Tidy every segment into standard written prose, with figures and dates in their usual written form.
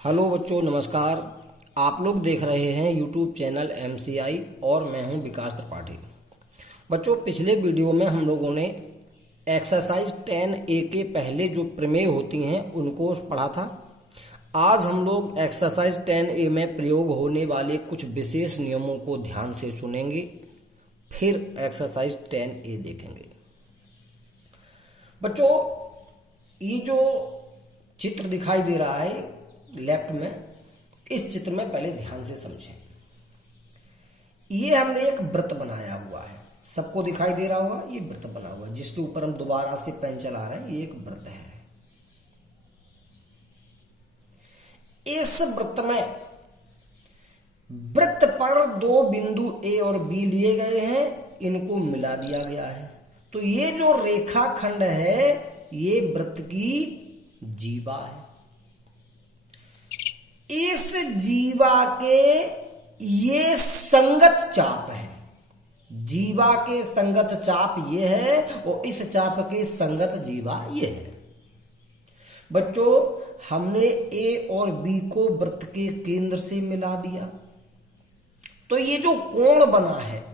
Hello बच्चों, नमस्कार। आप लोग देख रहे हैं यूट्यूब चैनल MCI और मैं हूं विकास त्रिपाठी। बच्चों, पिछले वीडियो में हम लोगों ने एक्सरसाइज 10A के पहले जो प्रमेय होती हैं उनको पढ़ा था। आज हम लोग एक्सरसाइज 10A में प्रयोग होने वाले कुछ विशेष नियमों को ध्यान से सुनेंगे, फिर एक्सरसाइज 10A देखेंगे। बच्चों, ये जो चित्र दिखाई दे रहा है लेफ्ट में, इस चित्र में पहले ध्यान से समझें। ये हमने एक वृत्त बनाया हुआ है, सबको दिखाई दे रहा होगा। ये वृत्त बना हुआ है जिसके ऊपर हम दोबारा से पेन चला रहे हैं। ये एक वृत्त है। इस वृत्त में वृत्त पर दो बिंदु A और B लिए गए हैं, इनको मिला दिया गया है। तो ये जो रेखाखंड है ये वृत्त की जीवा है। इस जीवा के ये संगत चाप है। जीवा के संगत चाप ये है और इस चाप के संगत जीवा ये है। बच्चों, हमने A और B को वृत्त के केंद्र से मिला दिया, तो ये जो कोण बना है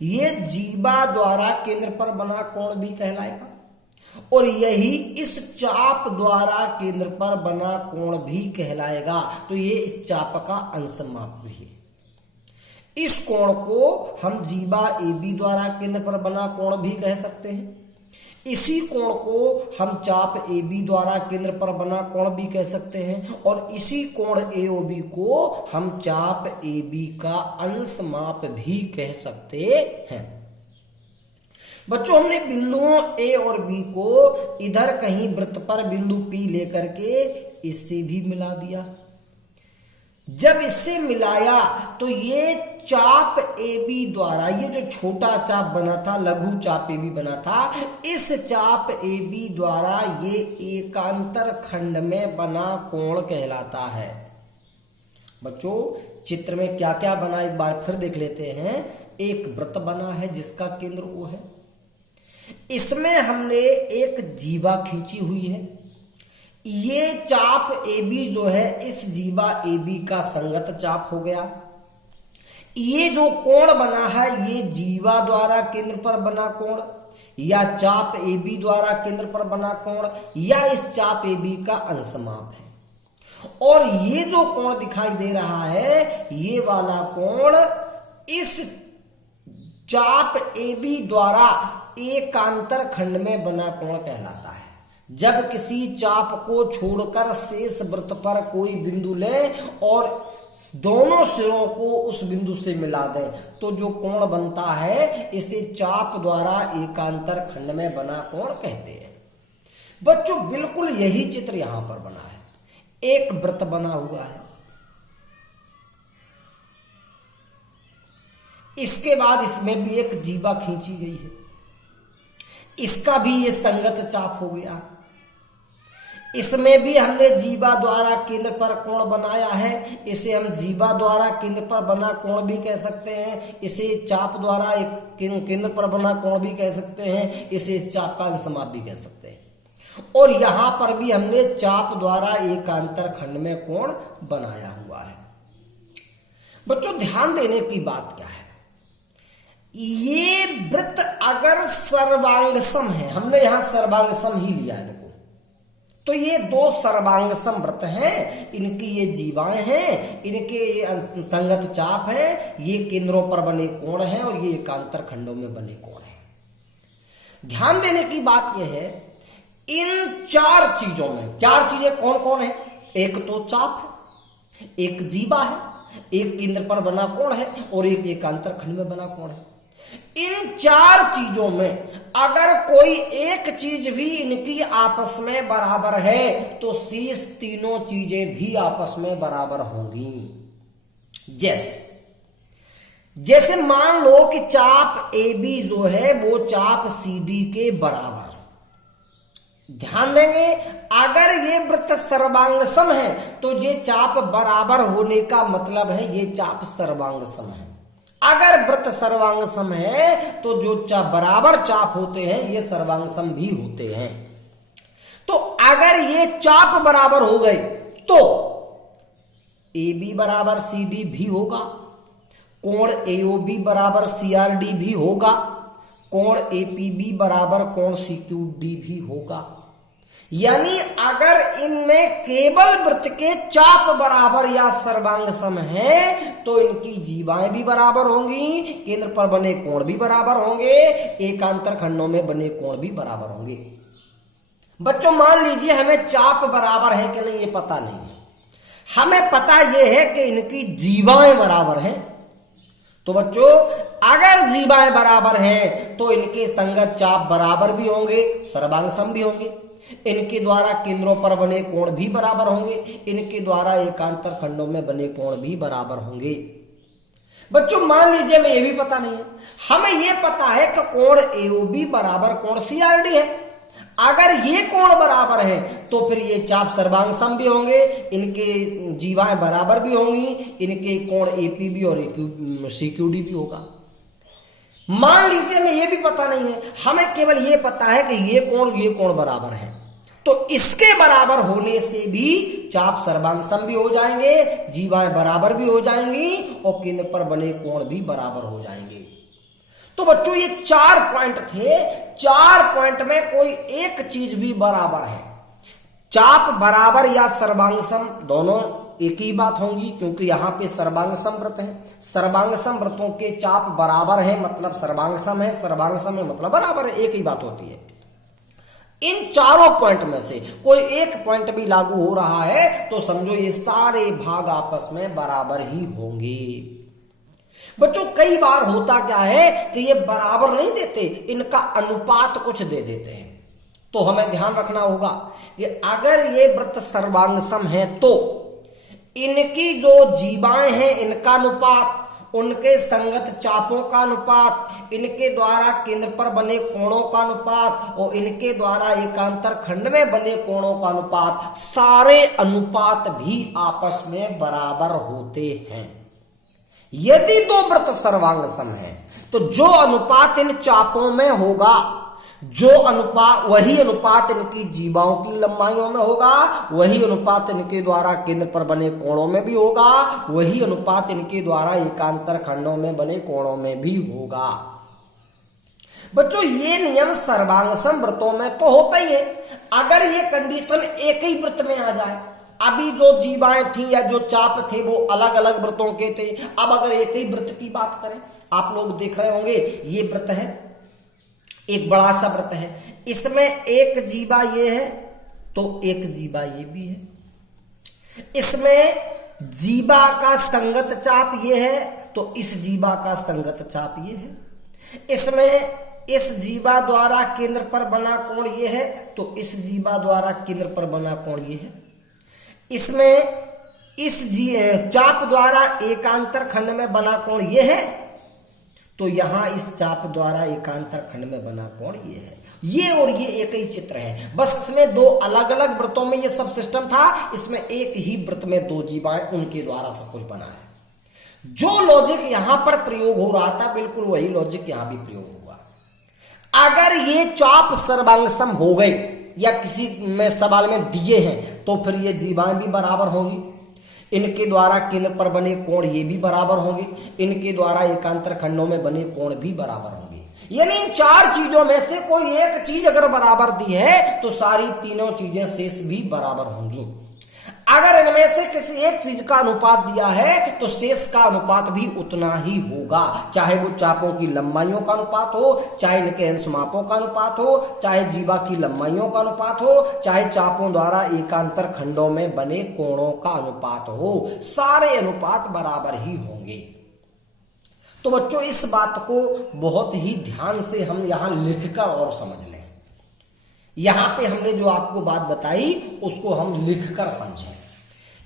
ये जीवा द्वारा केंद्र पर बना कोण भी कहलाएगा, और यही इस चाप द्वारा केंद्र पर बना कोण भी कहलाएगा। तो ये इस चाप का अंश माप भी है। इस कोण को हम जीवा AB द्वारा केंद्र पर बना कोण भी कह सकते हैं। इसी कोण को हम चाप AB द्वारा केंद्र पर बना कोण भी कह सकते हैं, और इसी कोण AOB को हम चाप AB का अंश माप भी कह सकते हैं। बच्चों, हमने बिंदुओं A और B को इधर कहीं वृत्त पर बिंदु P लेकर के इससे भी मिला दिया। जब इससे मिलाया तो ये चाप AB द्वारा, ये जो छोटा चाप बना था, लघु चाप AB बना था, इस चाप AB द्वारा ये एकांतर खंड में बना कोण कहलाता है। बच्चों, चित्र में क्या क्या बना एक बार फिर देख लेते हैं। एक वृत्त बना है जिसका केंद्र O है। इसमें हमने एक जीवा खींची हुई है। ये चाप AB जो है इस जीवा AB का संगत चाप हो गया। ये जो कोण बना है ये जीवा द्वारा केंद्र पर बना कोण, या चाप AB द्वारा केंद्र पर बना कोण, या इस चाप AB का अंश माप है। और ये जो कोण दिखाई दे रहा है ये वाला कोण इस चाप AB द्वारा एकांतर खंड में बना कोण कहलाता है। जब किसी चाप को छोड़कर शेष वृत्त पर कोई बिंदु लें और दोनों सिरों को उस बिंदु से मिला दें तो जो कोण बनता है इसे चाप द्वारा एकांतर खंड में बना कोण कहते हैं। बच्चों, बिल्कुल यही चित्र यहां पर बना है। एक वृत्त बना हुआ है, इसके बाद इसमें भी एक जीवा खींची गई है, इसका भी ये संगत चाप हो गया। इसमें भी हमने जीवा द्वारा केंद्र पर कोण बनाया है, इसे हम जीवा द्वारा केंद्र पर बना कोण भी कह सकते हैं। इसे चाप द्वारा एक केंद्र पर बना कोण भी कह सकते हैं। इसे चाप का अंश माप भी कह सकते हैं। और यहां पर भी हमने चाप द्वारा एकांतर खंड में कोण बनाया हुआ है। बच्चों, ध्यान देने की बात क्या है, ये वृत्त अगर सर्वांग सम है, हमने यहां सर्वांग सम ही लिया है, तो ये दो सर्वांग सम वृत्त हैं, इनकी ये जीवाएं हैं, इनके ये संगत चाप हैं, ये केंद्रों पर बने कोण हैं और ये एकांतर खंडों में बने कोण हैं। ध्यान देने की बात यह है, इन चार चीजों में, चार चीजें कौन कौन है? एक तो चाप है, एक जीवा है, एक केंद्र पर बना कोण है और एक एकांतर खंड में बना कोण है। इन चार चीजों में अगर कोई एक चीज भी इनकी आपस में बराबर है तो शेष तीनों चीजें भी आपस में बराबर होंगी। जैसे मान लो कि चाप AB जो है वो चाप CD के बराबर। ध्यान देंगे, अगर ये वृत्त सर्वांग सम है तो ये चाप बराबर होने का मतलब है ये चाप सर्वांग सम है। अगर वृत्त सर्वांग सम है तो जो बराबर चाप होते हैं ये सर्वांग सम भी होते हैं। तो अगर ये चाप बराबर हो गए तो ए बी बराबर सी डी भी होगा, कोण AOB बराबर CRD भी होगा, कोण APB बराबर कोण CQD भी होगा। यानी अगर इनमें केवल वृत्त के चाप बराबर या सर्वांग सम है तो इनकी जीवाएं भी बराबर होंगी, केंद्र पर बने कोण भी बराबर होंगे, एकांतर खंडों में बने कोण भी बराबर होंगे। बच्चों मान लीजिए हमें चाप बराबर है कि नहीं ये पता नहीं है, हमें पता यह है कि इनकी जीवाएं बराबर हैं। तो बच्चों अगर जीवाएं बराबर हैं तो इनके संगत चाप बराबर भी होंगे, सर्वांग सम भी होंगे, इनके द्वारा केंद्रों पर बने कोण भी बराबर होंगे, इनके द्वारा एकांतर खंडों में बने कोण भी बराबर होंगे। बच्चों मान लीजिए हमें यह भी पता नहीं है, हमें यह पता है कि कोण AOB बराबर कोण CRD है। अगर ये कोण बराबर है तो फिर ये चाप सर्वांग सम भी होंगे, इनके जीवाएं बराबर भी होंगी, इनके कोण APB और CQD भी होगा। मान लीजिए हमें ये भी पता नहीं है, हमें केवल ये पता है कि ये कोण बराबर है, तो इसके बराबर होने से भी चाप सर्वांग सम भी हो जाएंगे, जीवाएं बराबर भी हो जाएंगी और केंद्र पर बने कोण भी बराबर हो जाएंगे। तो बच्चों ये 4 पॉइंट थे, 4 पॉइंट में कोई एक चीज भी बराबर है, चाप बराबर या सर्वांग सम दोनों एक ही बात होंगी, क्योंकि यहां पे सर्वांग सम वृत्त है, सर्वांग सम वृत्तों के चाप बराबर है मतलब सर्वांग सम है, सर्वांग सम है मतलब बराबर है, एक ही बात होती है। इन चारों पॉइंट में से कोई एक पॉइंट भी लागू हो रहा है तो समझो ये सारे भाग आपस में बराबर ही होंगे। बच्चों कई बार होता क्या है कि ये बराबर नहीं देते, इनका अनुपात कुछ दे देते हैं, तो हमें ध्यान रखना होगा कि अगर ये वृत्त सर्वांग सम है तो इनकी जो जीवाएं हैं इनका अनुपात, उनके संगत चापों का अनुपात, इनके द्वारा केंद्र पर बने कोणों का अनुपात और इनके द्वारा एकांतर खंड में बने कोणों का अनुपात, सारे अनुपात भी आपस में बराबर होते हैं। यदि दो वृत्त सर्वांग सम है तो जो अनुपात इन चापों में होगा, जो अनुपात वही अनुपात इनकी जीवाओं की लंबाइयों में होगा, वही अनुपात इनके द्वारा केंद्र पर बने कोणों में भी होगा, वही अनुपात इनके द्वारा एकांतर खंडों में बने कोणों में भी होगा। बच्चों ये नियम सर्वांग सम वृत्तों में तो होता ही है। अगर ये कंडीशन एक ही वृत्त में आ जाए, अभी जो जीवाएं थी या जो चाप थे वो अलग अलग वृत्तों के थे, अब अगर एक ही वृत्त की बात करें, आप लोग देख रहे होंगे ये वृत्त है, एक बड़ा सा वृत्त है, इसमें एक जीवा ये है तो एक जीवा ये भी है, इसमें जीवा का संगत चाप ये है तो इस जीवा का संगत चाप ये है, इसमें इस जीवा द्वारा केंद्र पर बना कोण ये है तो इस जीवा द्वारा केंद्र पर बना कोण ये है, इसमें इस चाप द्वारा एकांतर खंड में बना कोण ये है तो यहां इस चाप द्वारा एकांतर खंड में बना कोण ये है। ये और ये एक ही चित्र है, बस इसमें दो अलग अलग वृत्तों में ये सब सिस्टम था, इसमें एक ही वृत्त में दो जीवाएं, उनके द्वारा सब कुछ बना है। जो लॉजिक यहां पर प्रयोग हो रहा था बिल्कुल वही लॉजिक यहां भी प्रयोग हुआ। अगर ये चाप सर्वांग सम हो गए या किसी में सवाल में दिए हैं तो फिर ये जीवाएं भी बराबर होंगी, इनके द्वारा केंद्र पर बने कोण ये भी बराबर होंगे, इनके द्वारा एकांतर खंडों में बने कोण भी बराबर होंगे। यानी इन 4 चीजों में से कोई एक चीज अगर बराबर दी है तो सारी तीनों चीजें शेष भी बराबर होंगी। अगर इनमें से किसी एक चीज का अनुपात दिया है तो शेष का अनुपात भी उतना ही होगा, चाहे वो चापों की लंबाइयों का अनुपात हो, चाहे इनके अंशमापों का अनुपात हो, चाहे जीवा की लंबाइयों का अनुपात हो, चाहे चापों द्वारा एकांतर खंडों में बने कोणों का अनुपात हो, सारे अनुपात बराबर ही होंगे। तो बच्चों इस बात को बहुत ही ध्यान से हम यहां लिखकर और समझ लें। यहां पे हमने जो आपको बात बताई उसको हम लिखकर समझें।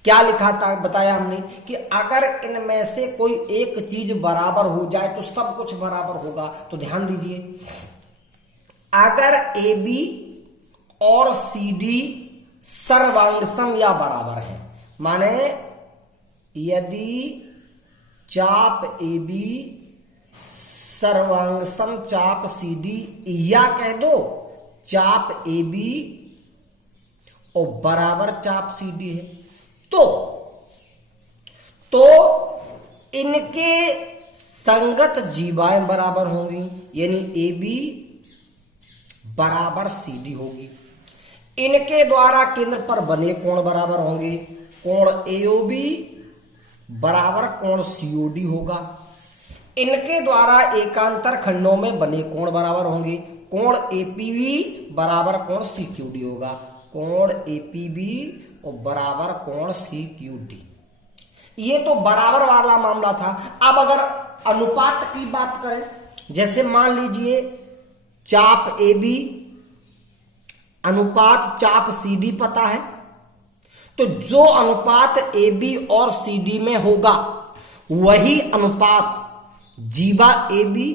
क्या लिखा था, बताया हमने कि अगर इनमें से कोई एक चीज बराबर हो जाए तो सब कुछ बराबर होगा। तो ध्यान दीजिए, अगर AB और CD सर्वांग सम या बराबर है, माने यदि चाप AB सर्वांग सम चाप CD या कह दो चाप AB और बराबर चाप CD है, तो तो इनके संगत जीवाएं बराबर होंगी, यानी ए बी बराबर सी डी होगी। इनके द्वारा केंद्र पर बने कोण बराबर होंगे, कोण एओबी बराबर कोण सीओडी होगा। इनके द्वारा एकांतर खंडों में बने कोण बराबर होंगे, कोण एपीबी बराबर कोण सीक्यूडी होगा, कोण एपीबी और बराबर कोण सीक्यूडी। ये तो बराबर वाला मामला था। अब अगर अनुपात की बात करें, जैसे मान लीजिए चाप ए बी अनुपात चाप सी डी पता है, तो जो अनुपात ए बी और सी डी में होगा वही अनुपात जीवा ए बी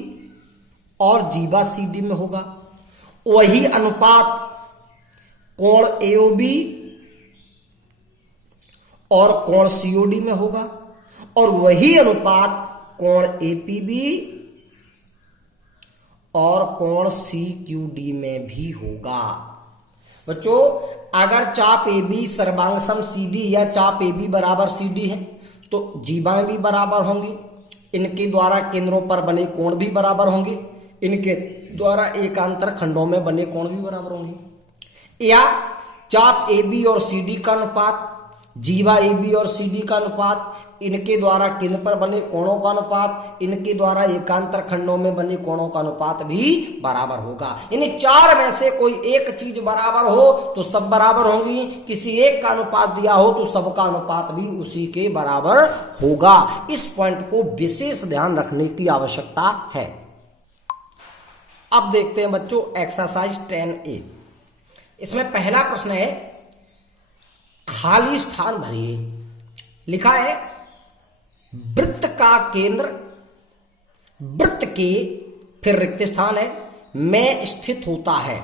और जीवा सी डी में होगा, वही अनुपात कोण एओबी और कोण सीओडी में होगा, और वही अनुपात कोण एपीबी और कोण सीक्यूडी में भी होगा। बच्चों, अगर चाप ए बी सर्वांग सम सी डी या चाप ए बी बराबर सी डी है तो जीवाएं भी बराबर होंगी, इनके द्वारा केंद्रों पर बने कोण भी बराबर होंगे, इनके द्वारा एकांतर खंडों में बने कोण भी बराबर होंगे। या चाप ए बी और सी डी का अनुपात, जीवा ए बी और सी डी का अनुपात, इनके द्वारा केंद्र पर बने कोणों का अनुपात, इनके द्वारा एकांतर खंडों में बने कोणों का अनुपात भी बराबर होगा। यानी चार में से कोई एक चीज बराबर हो तो सब बराबर होंगी, किसी एक का अनुपात दिया हो तो सबका अनुपात भी उसी के बराबर होगा। इस पॉइंट को विशेष ध्यान रखने की आवश्यकता है। अब देखते हैं बच्चों एक्सरसाइज 10A। इसमें पहला प्रश्न है, खाली स्थान भरिए। लिखा है वृत्त का केंद्र वृत्त के, फिर रिक्त स्थान है, में स्थित होता है।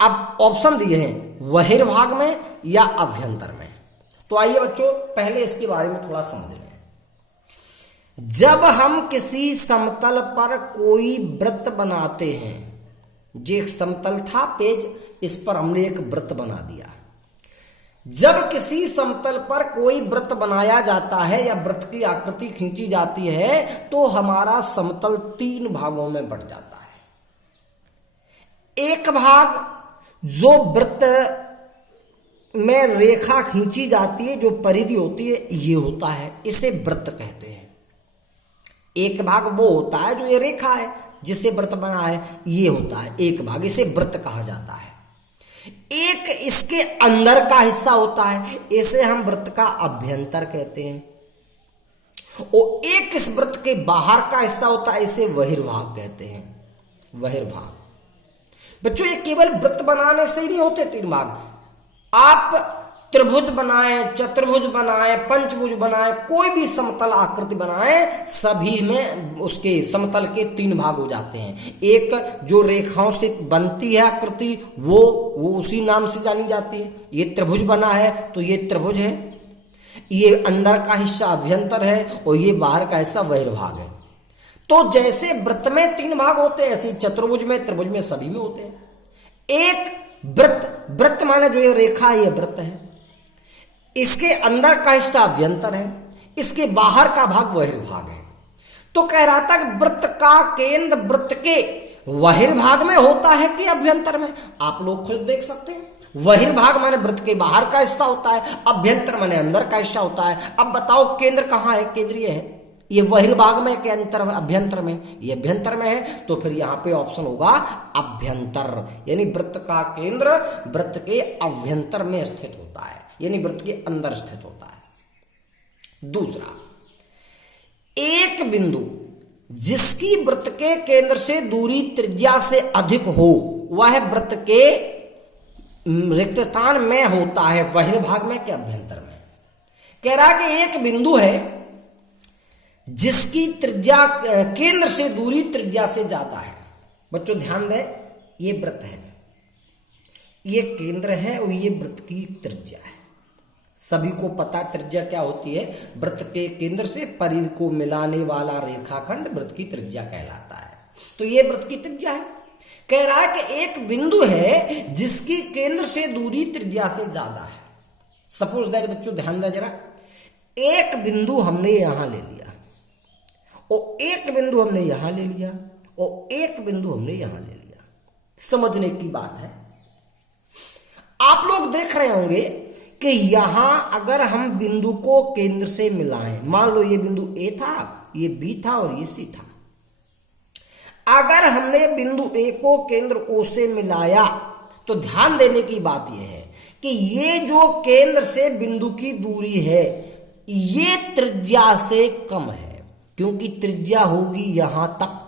अब ऑप्शन दिए हैं बहिर्भाग में या अभ्यंतर में। तो आइए बच्चों पहले इसके बारे में थोड़ा समझ लें। जब हम किसी समतल पर कोई वृत्त बनाते हैं, जो एक समतल था पेज, इस पर हमने एक वृत्त बना दिया। जब किसी समतल पर कोई वृत्त बनाया जाता है या वृत्त की आकृति खींची जाती है तो हमारा समतल तीन भागों में बंट जाता है। एक भाग जो वृत्त में रेखा खींची जाती है, जो परिधि होती है, ये होता है, इसे वृत्त कहते हैं। एक भाग वो होता है जो ये रेखा है जिसे वृत्त बना है, ये होता है एक भाग, इसे वृत्त कहा जाता है। एक इसके अंदर का हिस्सा होता है, इसे हम वृत्त का अभ्यंतर कहते हैं। और एक इस वृत्त के बाहर का हिस्सा होता है, इसे बहिर्भाग कहते हैं, बहिर्भाग। बच्चों ये केवल वृत्त बनाने से ही नहीं होते तीन भाग। आप त्रिभुज बनाए, चतुर्भुज बनाए, पंचभुज बनाए, कोई भी समतल आकृति बनाए, सभी में उसके समतल के तीन भाग हो जाते हैं। एक जो रेखाओं से बनती है आकृति वो उसी नाम से जानी जाती है। ये त्रिभुज बना है तो ये त्रिभुज है, ये अंदर का हिस्सा अभ्यंतर है और ये बाहर का हिस्सा बहिर्भाग है। तो जैसे वृत्त में तीन भाग होते हैं, ऐसे चतुर्भुज में, त्रिभुज में, सभी में होते हैं। एक वृत्त, वृत्त माने जो ये रेखा है, ये वृत्त है, इसके अंदर का हिस्सा अभ्यंतर है, इसके बाहर का भाग बहिर्भाग है। तो कह रहा था कि वृत्त का केंद्र वृत्त के बहिर्भाग में होता है कि अभ्यंतर में। आप लोग खुद देख सकते हैं। बहिर्भाग माने वृत्त के बाहर का हिस्सा होता है, अभ्यंतर माने अंदर का हिस्सा होता है। अब बताओ केंद्र कहाँ है? केंद्र ये है, ये बहिर्भाग में के अंतर अभ्यंतर में, ये अभ्यंतर में है, तो फिर यहां पे ऑप्शन होगा अभ्यंतर। यानी वृत्त का केंद्र वृत्त के अभ्यंतर में स्थित होता है, यानी वृत्त के अंदर स्थित होता है। दूसरा, एक बिंदु जिसकी वृत्त के केंद्र से दूरी त्रिज्या से अधिक हो वह वृत्त के रिक्त स्थान में होता है, बहिर्भाग में के अभ्यंतर में। कह रहा कि एक बिंदु है जिसकी त्रिज्या केंद्र से दूरी त्रिज्या से ज्यादा है। बच्चों ध्यान दें, ये वृत्त है, ये केंद्र है और ये वृत्त की त्रिज्या है। सभी को पता त्रिज्या क्या होती है? वृत्त के केंद्र से परिधि को मिलाने वाला रेखाखंड वृत्त की त्रिज्या कहलाता है। तो ये वृत्त की त्रिज्या है। कह रहा है कि एक बिंदु है जिसकी केंद्र से दूरी त्रिज्या से ज्यादा है। सपोज दैट बच्चों ध्यान दें जरा, एक बिंदु हमने यहां ले लिया और एक बिंदु हमने यहां ले लिया और एक बिंदु हमने यहां ले लिया। समझने की बात है। आप लोग देख रहे होंगे कि यहां अगर हम बिंदु को केंद्र से मिलाएं, मान लो ये बिंदु ए था, ये बी था और ये सी था। अगर हमने बिंदु ए को केंद्र ओ से मिलाया तो ध्यान देने की बात यह है कि ये जो केंद्र से बिंदु की दूरी है ये त्रिज्या से कम है, क्योंकि त्रिज्या होगी यहां तक,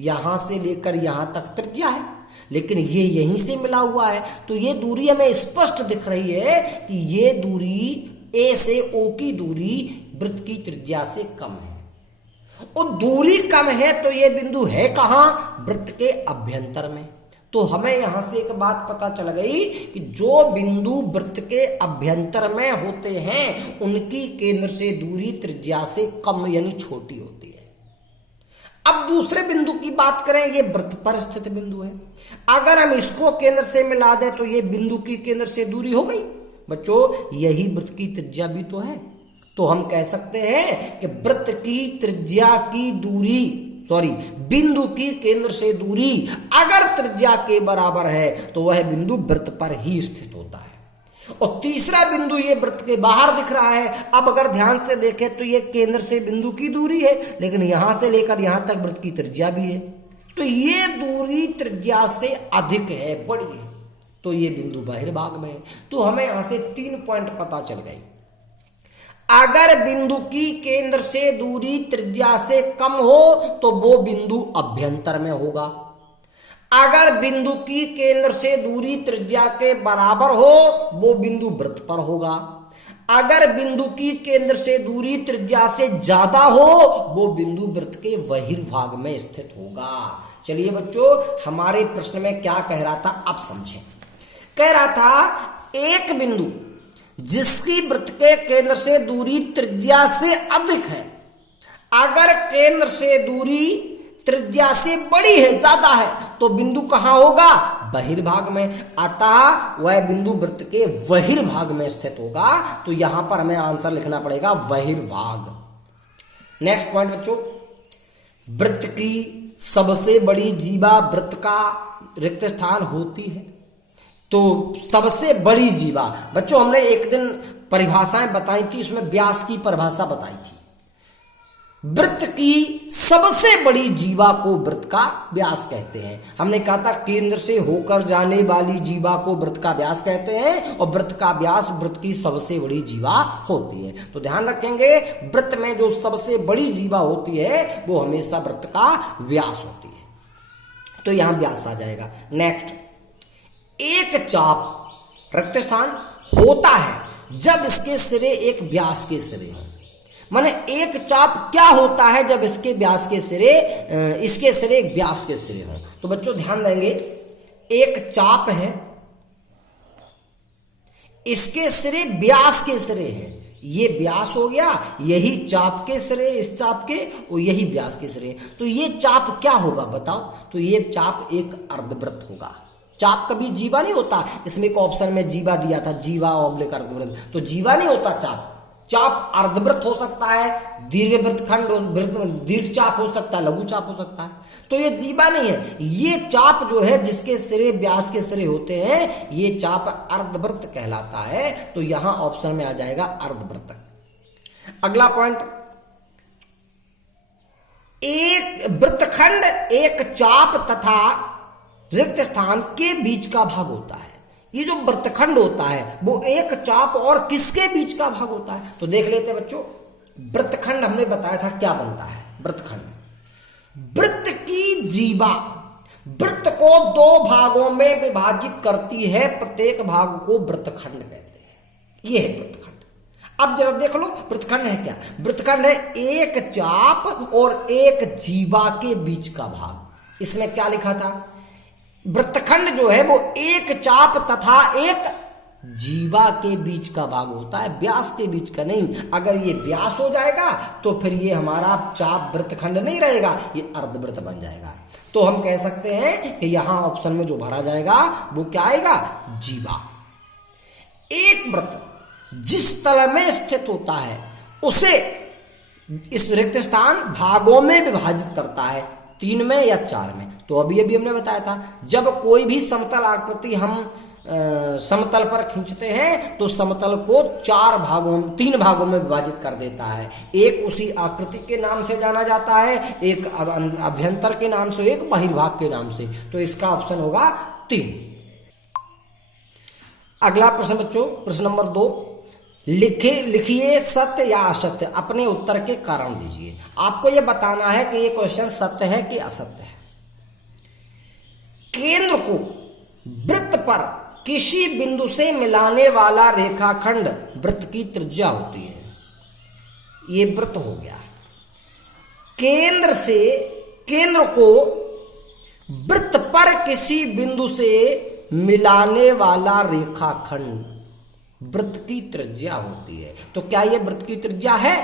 यहां से लेकर यहां तक त्रिज्या है, लेकिन ये यहीं से मिला हुआ है। तो ये दूरी हमें स्पष्ट दिख रही है कि ये दूरी ए से ओ की दूरी वृत्त की त्रिज्या से कम है। और दूरी कम है तो ये बिंदु है कहां? वृत्त के अभ्यंतर में। तो हमें यहां से एक बात पता चल गई कि जो बिंदु वृत्त के अभ्यंतर में होते हैं उनकी केंद्र से दूरी त्रिज्या से कम यानी छोटी होती है। अब दूसरे बिंदु की बात करें, ये वृत्त पर स्थित बिंदु है। अगर हम इसको केंद्र से मिला दें तो ये बिंदु की केंद्र से दूरी हो गई। बच्चों यही वृत्त की त्रिज्या भी तो है। तो हम कह सकते हैं कि वृत्त की त्रिज्या की दूरी बिंदु की केंद्र से दूरी अगर त्रिज्या के बराबर है तो वह बिंदु वृत्त पर ही स्थित होता है। और तीसरा बिंदु ये वृत्त के बाहर दिख रहा है। अब अगर ध्यान से देखें तो ये केंद्र से बिंदु की दूरी है, लेकिन यहां से लेकर यहां तक वृत्त की त्रिज्या भी है। तो ये दूरी त्रिज्या से अधिक है, बड़ी है, तो ये बिंदु बहिर्भाग में है। तो हमें यहां से 3 पॉइंट पता चल गए। अगर बिंदु की केंद्र से दूरी त्रिज्या से कम हो तो वो बिंदु अभ्यंतर में होगा। अगर बिंदु की केंद्र से दूरी त्रिज्या के बराबर हो वो बिंदु वृत्त पर होगा। अगर बिंदु की केंद्र से दूरी त्रिज्या से ज्यादा हो वो बिंदु वृत्त के बहिर्भाग में स्थित होगा। चलिए बच्चों, हमारे प्रश्न में क्या कह रहा था अब समझें। कह रहा था एक बिंदु जिसकी वृत्त के केंद्र से दूरी त्रिज्या से अधिक है, अगर केंद्र से दूरी त्रिज्या से बड़ी है, ज्यादा है, तो बिंदु कहां होगा? बहिर्भाग में। अतः वह बिंदु वृत्त के बहिर्भाग में स्थित होगा। तो यहां पर हमें आंसर लिखना पड़ेगा बहिर्भाग। नेक्स्ट पॉइंट बच्चों, वृत्त की सबसे बड़ी जीवा वृत्त का रिक्त स्थान होती है। तो सबसे बड़ी जीवा, बच्चों हमने एक दिन परिभाषाएं बताई थी, उसमें व्यास की परिभाषा बताई थी। वृत्त की सबसे बड़ी जीवा को वृत्त का व्यास कहते हैं। हमने कहा था केंद्र से होकर जाने वाली जीवा को वृत्त का व्यास कहते हैं और वृत्त का व्यास वृत्त की सबसे बड़ी जीवा होती है। तो ध्यान रखेंगे, वृत्त में जो सबसे बड़ी जीवा होती है वो हमेशा वृत्त का व्यास होती है। तो यहां व्यास आ जाएगा। नेक्स्ट, एक चाप रिक्त स्थान होता है जब इसके सिरे एक व्यास के सिरे हो। माने एक चाप क्या होता है? जब इसके व्यास के सिरे इसके सिरे एक व्यास के सिरे हो। तो बच्चों ध्यान देंगे, एक चाप है, इसके सिरे व्यास के सिरे हैं। ये व्यास हो गया, यही चाप के सिरे, इस चाप के, और यही व्यास के सिरे। तो ये चाप क्या होगा बताओ? तो ये चाप एक अर्धवृत्त होगा। चाप कभी जीवा नहीं होता। इसमें एक ऑप्शन में जीवा दिया था, जीवा ऑब्लिक अर्धवृत्त, तो जीवा नहीं होता चाप। चाप अर्धवृत्त हो सकता है, दीर्घ वृत्तखंड, दीर्घ चाप हो सकता है, लघु चाप हो सकता है। तो ये जीवा नहीं है। ये चाप जो है जिसके सिरे व्यास के सिरे होते हैं, ये चाप अर्धवृत्त कहलाता है। तो यहां ऑप्शन में आ जाएगा अर्धवृत्त। अगला पॉइंट, एक वृत्तखंड एक चाप तथा रिक्त स्थान के बीच का भाग होता है। ये जो वृत्तखंड होता है वो एक चाप और किसके बीच का भाग होता है? तो देख लेते हैं बच्चों, वृत्तखंड हमने बताया था क्या बनता है। वृत्तखंड, वृत्त की जीवा वृत्त को 2 भागों में विभाजित करती है, प्रत्येक भाग को वृत्तखंड कहते हैं। ये है वृत्तखंड। अब जरा देख लो वृत्तखंड है क्या। वृत्तखंड है एक चाप और एक जीवा के बीच का भाग। इसमें क्या लिखा था? वृत्तखंड जो है वो एक चाप तथा एक जीवा के बीच का भाग होता है, व्यास के बीच का नहीं। अगर ये व्यास हो जाएगा तो फिर ये हमारा चाप वृत्तखंड नहीं रहेगा, ये अर्धवृत्त बन जाएगा। तो हम कह सकते हैं कि यहां ऑप्शन में जो भरा जाएगा वो क्या आएगा? जीवा। एक वृत्त जिस तल में स्थित होता है उसे इस रिक्त स्थान भागों में विभाजित करता है, 3 में या 4 में। तो अभी अभी हमने बताया था, जब कोई भी समतल आकृति हम समतल पर खींचते हैं तो समतल को 3 भागों में विभाजित कर देता है। एक उसी आकृति के नाम से जाना जाता है, एक अभ्यंतर के नाम से, एक बहिर्भाग के नाम से। तो इसका ऑप्शन होगा 3। अगला प्रश्न बच्चों, प्रश्न नंबर 2, लिखिए सत्य या असत्य, अपने उत्तर के कारण दीजिए। आपको यह बताना है कि यह क्वेश्चन सत्य है कि असत्य है। केंद्र को वृत्त पर किसी बिंदु से मिलाने वाला रेखाखंड वृत्त की त्रिज्या होती है। ये वृत्त हो गया। केंद्र को वृत्त पर किसी बिंदु से मिलाने वाला रेखाखंड वृत्त की त्रिज्या होती है। तो क्या यह वृत्त की त्रिज्या है?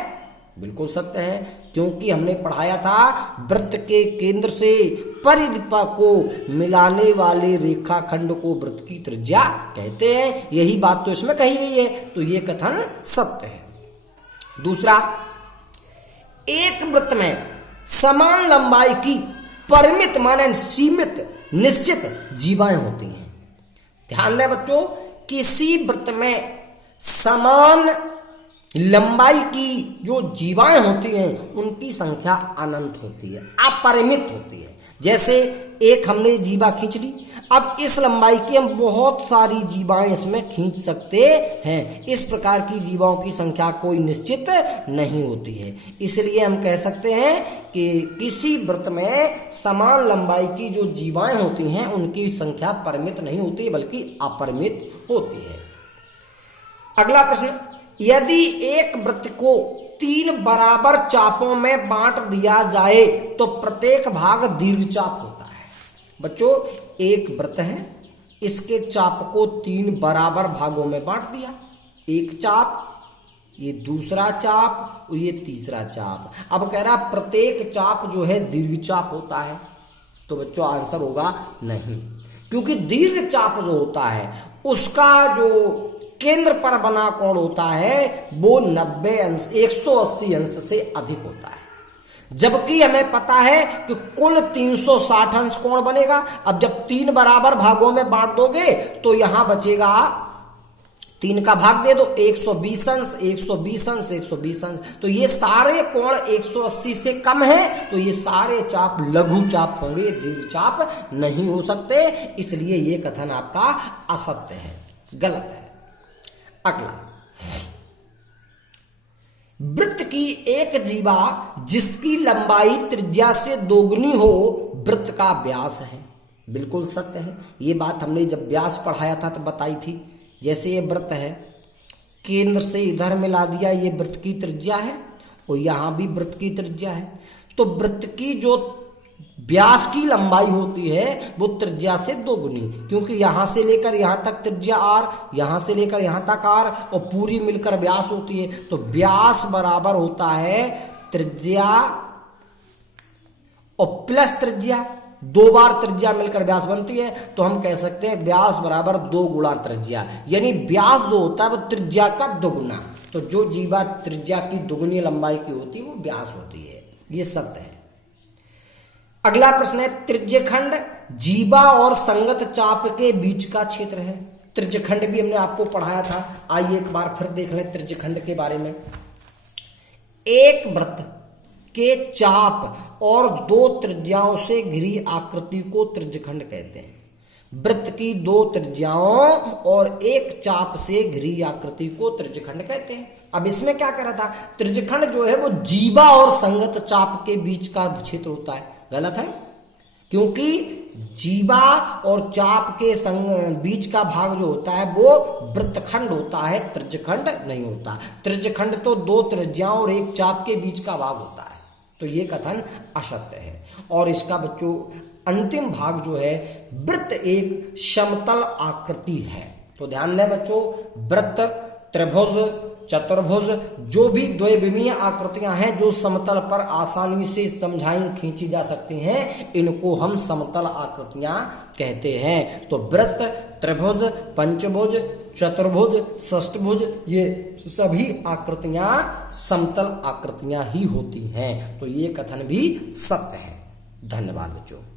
बिल्कुल सत्य है, क्योंकि हमने पढ़ाया था वृत्त के केंद्र से परिधि को मिलाने वाले रेखाखंड को वृत्त की त्रिज्या कहते हैं। यही बात तो इसमें कही गई है, तो यह कथन सत्य है। दूसरा, एक वृत्त में समान लंबाई की परिमित माने सीमित निश्चित जीवाएं होती हैं। ध्यान दें बच्चों, किसी वृत्त में समान लंबाई की जो जीवाएं होती हैं उनकी संख्या अनंत होती है, अपरिमित होती है। जैसे एक हमने जीवा खींच ली, अब इस लंबाई की हम बहुत सारी जीवाएं इसमें खींच सकते हैं। इस प्रकार की जीवाओं की संख्या कोई निश्चित नहीं होती है। इसलिए हम कह सकते हैं कि किसी वृत्त में समान लंबाई की जो जीवाएं होती हैं उनकी संख्या परिमित नहीं होती बल्कि अपरिमित होती है। अगला प्रश्न, यदि एक वृत्त को 3 बराबर चापों में बांट दिया जाए तो प्रत्येक भाग दीर्घचाप होता है। बच्चों, एक वृत्त है, इसके चाप को 3 बराबर भागों में बांट दिया। एक चाप, ये दूसरा चाप और ये तीसरा चाप। अब कह रहा प्रत्येक चाप जो है दीर्घचाप होता है। तो बच्चों आंसर होगा नहीं, क्योंकि दीर्घचाप जो होता है उसका जो केंद्र पर बना कोण होता है वो 90 अंश 180 अंश से अधिक होता है, जबकि हमें पता है कि कुल 360 अंश कोण बनेगा। अब जब 3 बराबर भागों में बांट दोगे तो यहां बचेगा, 3 का भाग दे दो, 120 अंश 120 अंश 120 अंश। तो ये सारे कोण 180 से कम है, तो ये सारे चाप लघु चाप होंगे, दीर्घ चाप नहीं हो सकते। इसलिए ये कथन आपका असत्य है, गलत है। अगला, वृत्त की एक जीवा जिसकी लंबाई त्रिज्या से दोगुनी हो वृत्त का व्यास है। बिल्कुल सत्य है। ये बात हमने जब व्यास पढ़ाया था तो बताई थी। जैसे ये वृत्त है, केंद्र से इधर मिला दिया, ये वृत्त की त्रिज्या है और यहां भी वृत्त की त्रिज्या है। तो वृत्त की जो व्यास की लंबाई होती है वो त्रिज्या से दोगुनी, क्योंकि यहां से लेकर यहां तक त्रिज्या r, यहां से लेकर यहां तक r और पूरी मिलकर व्यास होती है। तो व्यास बराबर होता है त्रिज्या और प्लस त्रिज्या, 2 बार त्रिज्या मिलकर व्यास बनती है। तो हम कह सकते हैं व्यास बराबर 2 गुणा त्रिज्या, यानी व्यास जो होता है वो त्रिज्या का दोगुना। तो जो जीवा त्रिज्या की दोगुनी लंबाई की होती है वो व्यास होती है। ये सत्य है। अगला प्रश्न है, त्रिज्यखंड जीवा और संगत चाप के बीच का क्षेत्र है। त्रिज्यखंड भी हमने आपको पढ़ाया था, आइए एक बार फिर देख लें त्रिज्यखंड के बारे में। एक वृत्त के चाप और 2 त्रिज्याओं से घिरी आकृति को त्रिज्यखंड कहते हैं। वृत्त की 2 त्रिज्याओं और 1 चाप से घिरी आकृति को त्रिज्यखंड कहते हैं। अब इसमें क्या कर रहा था, त्रिज्यखंड जो है वो जीवा और संगत चाप के बीच का क्षेत्र होता है। गलत है, क्योंकि जीवा और चाप के बीच का भाग जो होता है वो वृत्तखंड होता है, त्रिज्यखंड नहीं होता। त्रिज्यखंड तो 2 त्रिज्याओं और 1 चाप के बीच का भाग होता है। तो ये कथन असत्य है। और इसका बच्चों अंतिम भाग जो है, वृत्त एक समतल आकृति है। तो ध्यान दें बच्चों, वृत्त, त्रिभुज, चतुर्भुज, जो भी द्विविमीय आकृतियां हैं जो समतल पर आसानी से समझाई खींची जा सकती हैं, इनको हम समतल आकृतियां कहते हैं। तो वृत्त, त्रिभुज, पंचभुज, चतुर्भुज, षष्ठभुज, ये सभी आकृतियां समतल आकृतियां ही होती हैं। तो ये कथन भी सत्य है। धन्यवाद बच्चों।